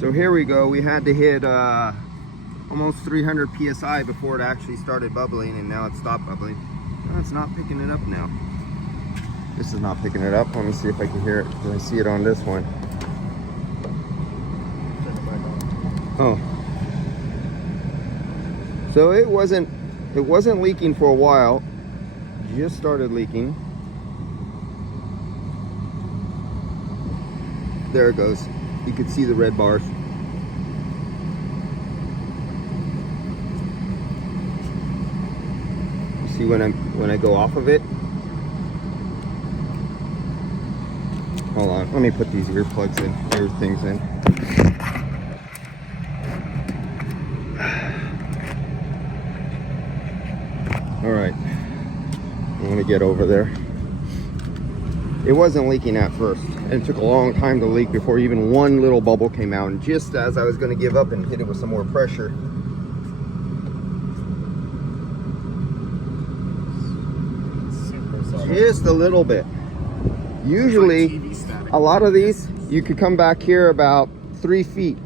So here we go. We had to hit almost 300 psi before it actually started bubbling, and now it stopped bubbling. No, it's not picking it up now. This is not picking it up. Let me see if I can hear it. Can I see it on this one? Oh. So it wasn't leaking for a while. Just started leaking. There it goes. You can see the red bars. You see when I go off of it. Hold on, let me put these ear things in. All right, I'm gonna get over there. It wasn't leaking at first, and it took a long time to leak before even one little bubble came out. And just as I was gonna give up and hit it with some more pressure, just a little bit. Usually, a lot of these, you could come back here about 3 feet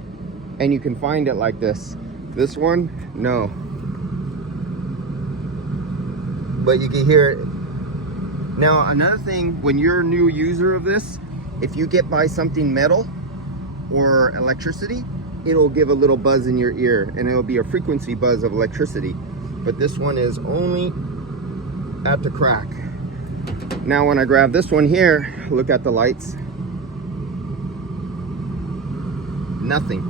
and you can find it like this. This one, no. But you can hear it. Now, another thing, when you're a new user of this, if you get by something metal or electricity, it'll give a little buzz in your ear, and it'll be a frequency buzz of electricity. But this one is only at the crack. Now, when I grab this one here, look at the lights. Nothing.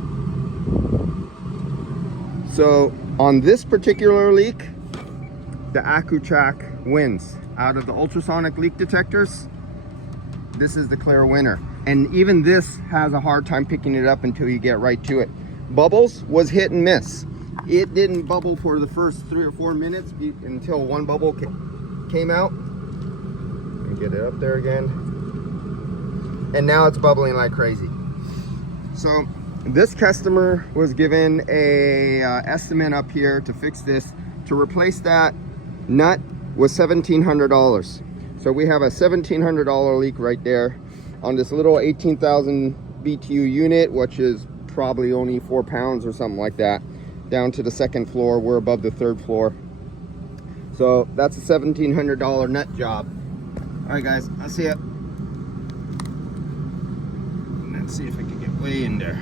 So on this particular leak, the AccuTrack wins. Out of the ultrasonic leak detectors, this is the clear winner. And even this has a hard time picking it up until you get right to it. Bubbles was hit and miss. It didn't bubble for the first 3 or 4 minutes until one bubble came out. Get it up there again, and now it's bubbling like crazy. So this customer was given a estimate up here to fix this. To replace that nut was $1,700. So we have a $1,700 leak right there on this little 18,000 BTU unit, which is probably only 4 pounds or something like that, down to the 2nd floor. We're above the 3rd floor. So that's a $1,700 nut job. All right, guys, I'll see ya. Let's see if I can get way in there.